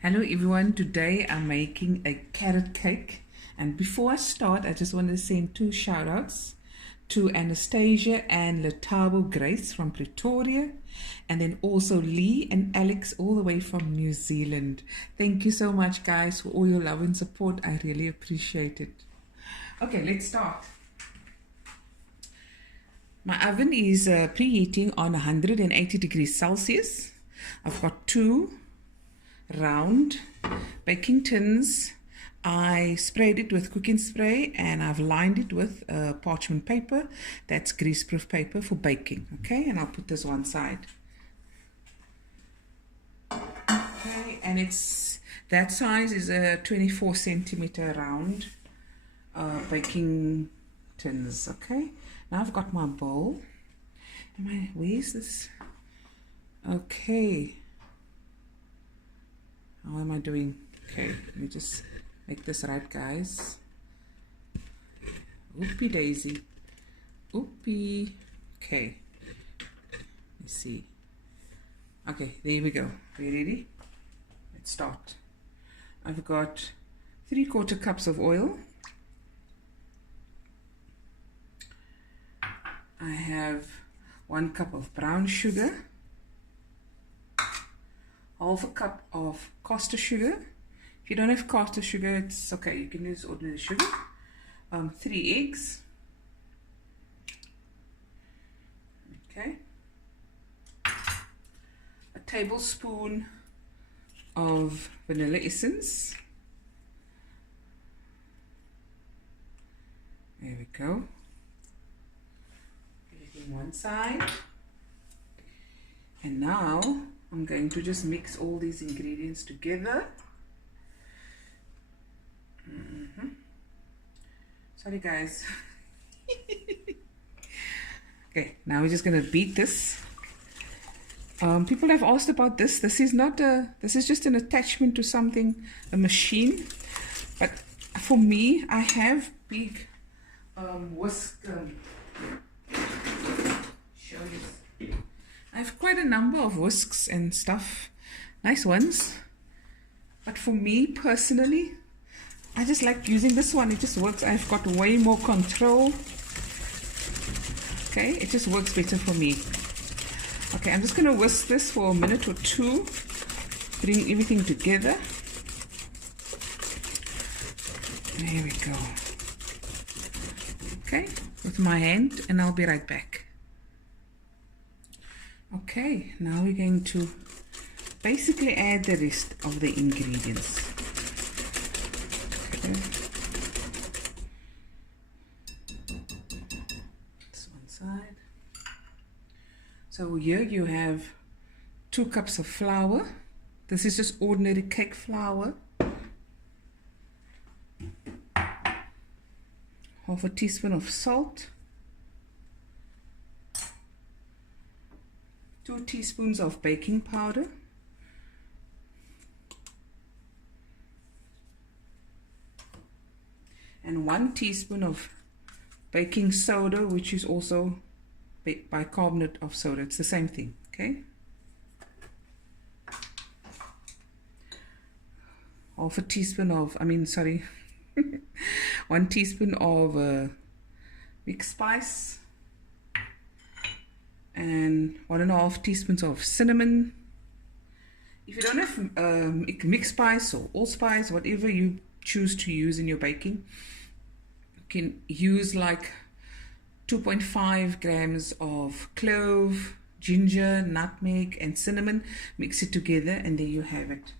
Hello everyone, today I'm making a carrot cake, and before I start I just want to send two shout outs to Anastasia and Letabo Grace from Pretoria, and then also Lee and Alex all the way from New Zealand. Thank you so much guys for all your love and support. I really appreciate it. Okay, let's start. My oven is preheating on 180 degrees Celsius. I've got two round baking tins. I sprayed it with cooking spray and I've lined it with parchment paper. That's greaseproof paper for baking. Okay, and I'll put this one side. Okay, and it's that size is a 24 centimeter round baking tins. Okay, now I've got my bowl. Where's this? Okay, how am I doing? Okay, let me just make this right, guys. Oopie daisy. Oopie. Okay. Let's see. Okay, there we go. Are you ready? Let's start. I've got 3/4 cups of oil. I have 1 cup of brown sugar. Half a cup of caster sugar. If you don't have caster sugar, it's okay, you can use ordinary sugar. 3 eggs. Okay. A tablespoon of vanilla essence. There we go. Everything one side. And now I'm going to just mix all these ingredients together. Sorry guys. Okay, now we're just going to beat this. People have asked about this. This is just an attachment to something, a machine. But for me, I have big whisk. Show you. I have quite a number of whisks and stuff, nice ones, but for me personally, I just like using this one. It just works. I've got way more control. Okay, it just works better for me. Okay, I'm just going to whisk this for a minute or two, bring everything together. There we go. Okay, with my hand, and I'll be right back. Okay, now we're going to basically add the rest of the ingredients. Okay. This one side. So here you have 2 cups of flour. This is just ordinary cake flour. Half a teaspoon of salt. 2 teaspoons of baking powder, and 1 teaspoon of baking soda, which is also bicarbonate of soda. It's the same thing, okay? Half a teaspoon of, 1 teaspoon of mixed spice, and 1.5 teaspoons of cinnamon. If you don't have mixed spice or allspice, whatever you choose to use in your baking, you can use like 2.5 grams of clove, ginger, nutmeg, and cinnamon. Mix it together, and there you have it.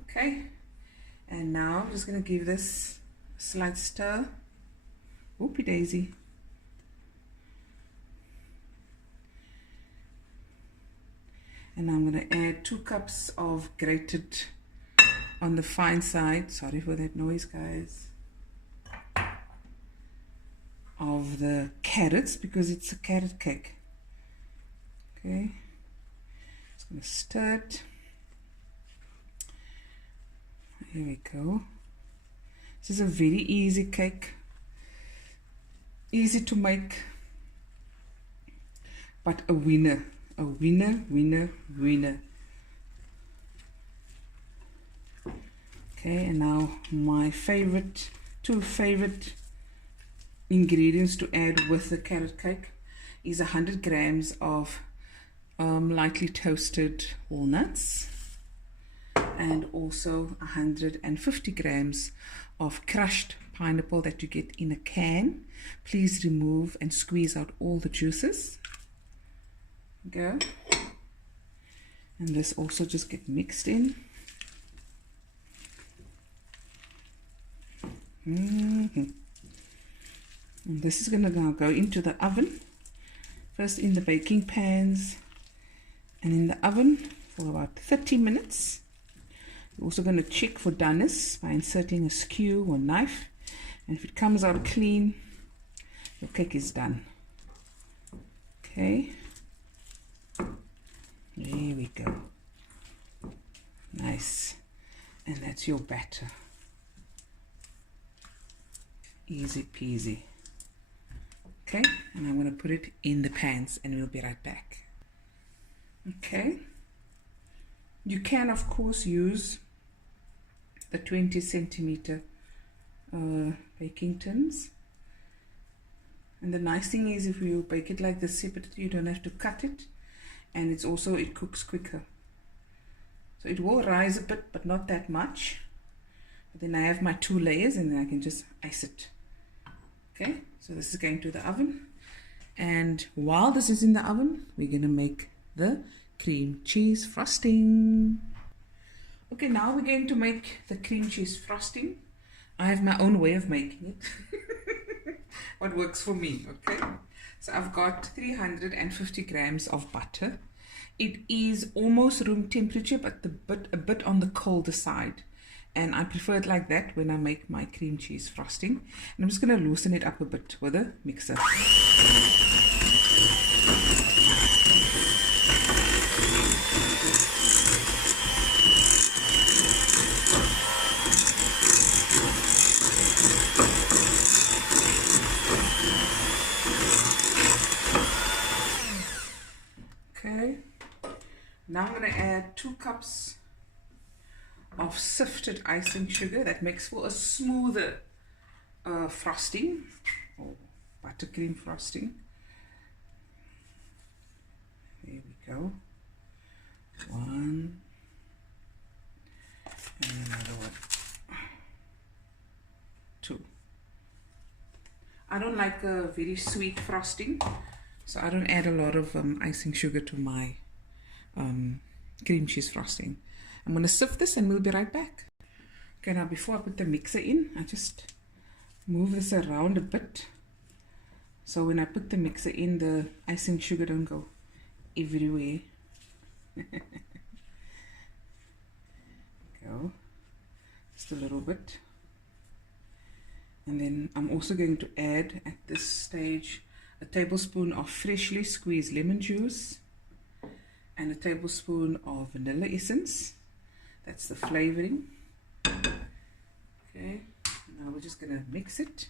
Okay, and now I'm just going to give this a slight stir. Whoopie daisy. And I'm going to add 2 cups of grated, on the fine side, sorry for that noise guys, of the carrots, because it's a carrot cake. Okay, just going to stir it. Here we go. This is a very easy cake, easy to make, but a winner. A winner, winner, winner. Okay, and now my two favorite ingredients to add with the carrot cake is 100 grams of lightly toasted walnuts, and also 150 grams of crushed pineapple that you get in a can. Please remove and squeeze out all the juices. Go. And this also just get mixed in. And this is going to now go into the oven. First in the baking pans and in the oven for about 30 minutes. You're also going to check for doneness by inserting a skew or knife, and if it comes out clean, your cake is done. Okay, there we go. Nice. And that's your batter. Easy peasy. Okay, and I'm going to put it in the pans and we'll be right back. Okay, you can of course use the 20 centimeter baking tins, and the nice thing is if you bake it like this separately, you don't have to cut it, and it cooks quicker. So it will rise a bit, but not that much. But then I have my 2 layers, and then I can just ice it. Okay, so this is going to the oven, and while this is in the oven, we're going to make the cream cheese frosting. Okay, now we're going to make the cream cheese frosting. I have my own way of making it. What works for me, okay? So I've got 350 grams of butter. It is almost room temperature, but a bit on the colder side. And I prefer it like that when I make my cream cheese frosting. And I'm just going to loosen it up a bit with a mixer. Okay, now I'm going to add 2 cups of sifted icing sugar. That makes for a smoother frosting, or buttercream frosting. There we go. 1 and another one. 2. I don't like a very sweet frosting, so I don't add a lot of icing sugar to my cream cheese frosting. I'm going to sift this and we'll be right back. Okay, now before I put the mixer in, I just move this around a bit, so when I put the mixer in, the icing sugar don't go everywhere. Go, just a little bit. And then I'm also going to add at this stage a tablespoon of freshly squeezed lemon juice and a tablespoon of vanilla essence. That's the flavoring. Okay, now we're just going to mix it.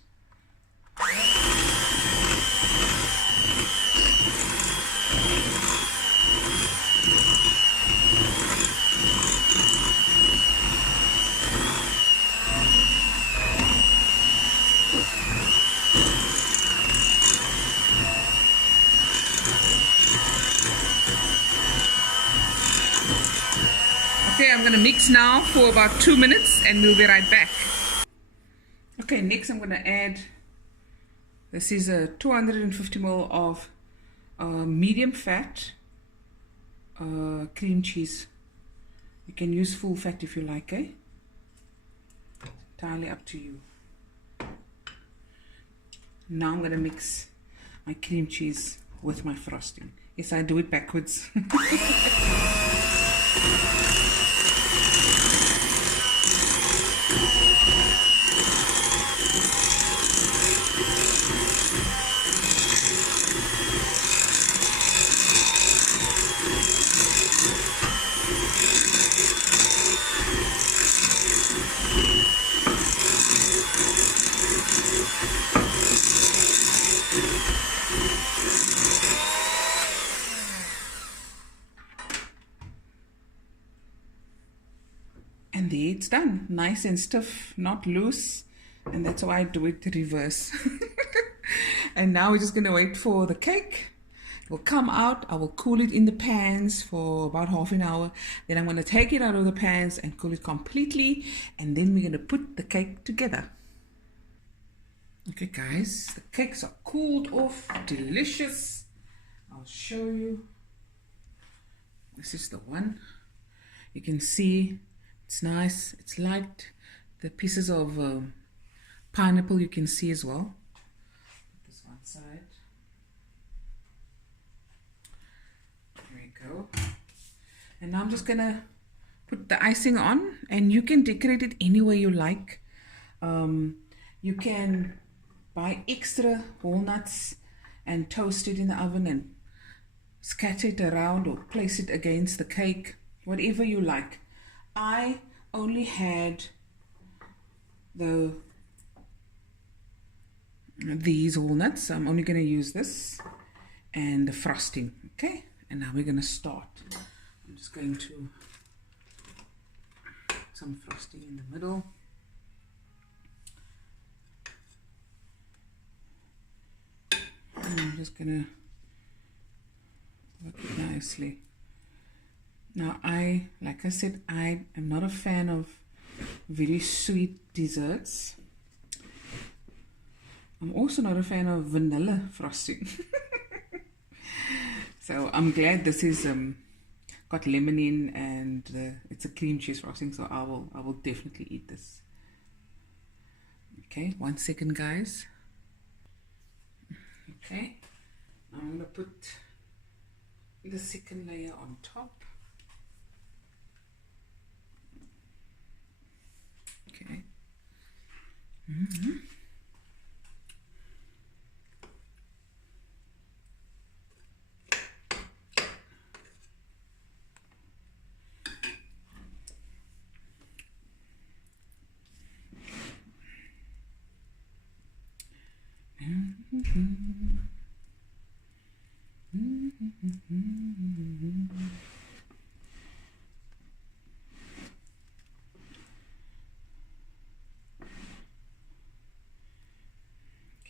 Okay, I'm going to mix now for about 2 minutes and we'll be right back. Okay, next I'm going to add, this is a 250 ml of medium fat cream cheese. You can use full fat if you like, eh? Entirely up to you. Now I'm going to mix my cream cheese with my frosting. Yes, I do it backwards. And there it's done. Nice and stiff, not loose. And that's why I do it reverse. And now we're just going to wait for the cake. It will come out. I will cool it in the pans for about half an hour. Then I'm going to take it out of the pans and cool it completely. And then we're going to put the cake together. Okay guys, the cakes are cooled off. Delicious. I'll show you. This is the one. You can see it's nice. It's light. The pieces of pineapple you can see as well. This one side. There we go. And now I'm just gonna put the icing on, and you can decorate it any way you like. You can buy extra walnuts and toast it in the oven and scatter it around or place it against the cake, whatever you like. I only had these walnuts, so I'm only going to use this and the frosting. Okay, and now we're going to start. I'm just going to put some frosting in the middle. And I'm just going to work it nicely. Now like I said, I am not a fan of very sweet desserts. I'm also not a fan of vanilla frosting. So I'm glad this is got lemon in, and it's a cream cheese frosting, so I will definitely eat this. Okay, 1 second guys. Okay, now I'm going to put the second layer on top. Okay.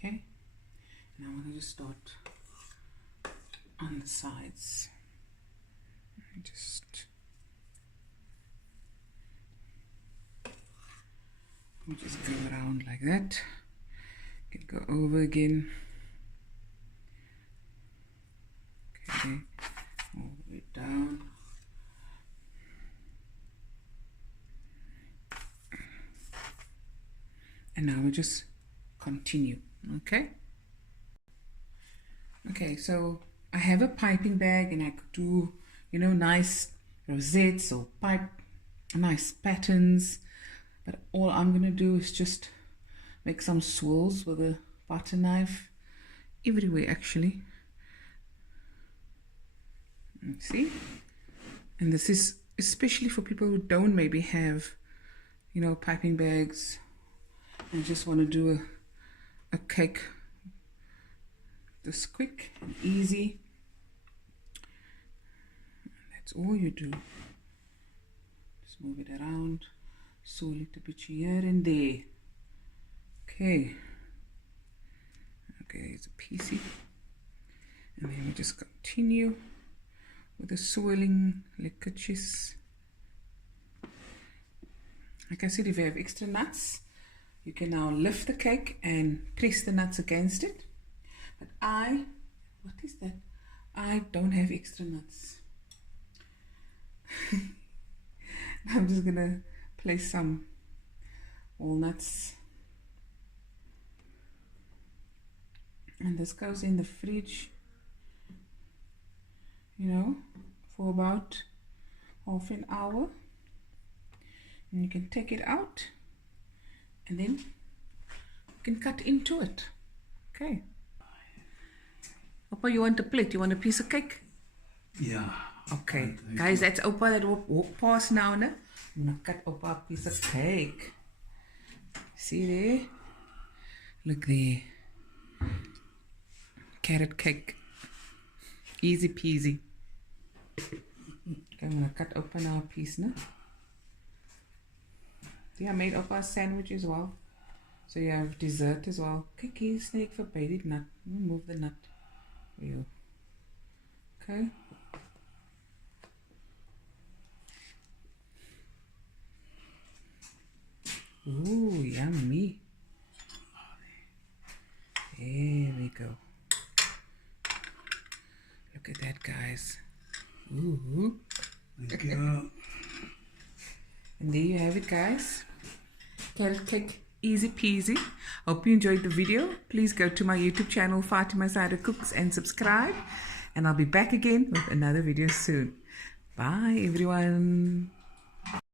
Okay, now I'm going to just start on the sides. We'll just go around like that. You can go over again. Okay, all the way down. And now we just continue. Okay, so I have a piping bag, and I could do, you know, nice rosettes or nice patterns, but all I'm going to do is just make some swirls with a butter knife everywhere actually. See, and this is especially for people who don't maybe have, you know, piping bags and just want to do a cake this quick and easy. That's all you do. Just move it around, swirl it a bit here and there. Okay, it's a piecey, and then we just continue with the swirling liquages. Like I said, if you have extra nuts, you can now lift the cake and press the nuts against it. But what is that? I don't have extra nuts. I'm just gonna place some walnuts. And this goes in the fridge, you know, for about half an hour. And you can take it out, and then you can cut into it. Okay. Opa, you want a plate? You want a piece of cake? Yeah. Okay. Guys, that's Opa that will walk past now, ne? I'm gonna cut Opa a piece of cake. See there? Look there. Carrot cake. Easy peasy. Okay, I'm gonna cut open our piece now. See, I made oppa sandwich as well. So you have dessert as well. Kiki, snake for baited nut. Remove the nut. Ew. Okay. Ooh, yummy. There we go. Look at that, guys. Ooh. Thank you. And there you have it, guys. Carrot cake, easy peasy. Hope you enjoyed the video. Please go to my YouTube channel, Fatima Sada Cooks, and subscribe. And I'll be back again with another video soon. Bye, everyone.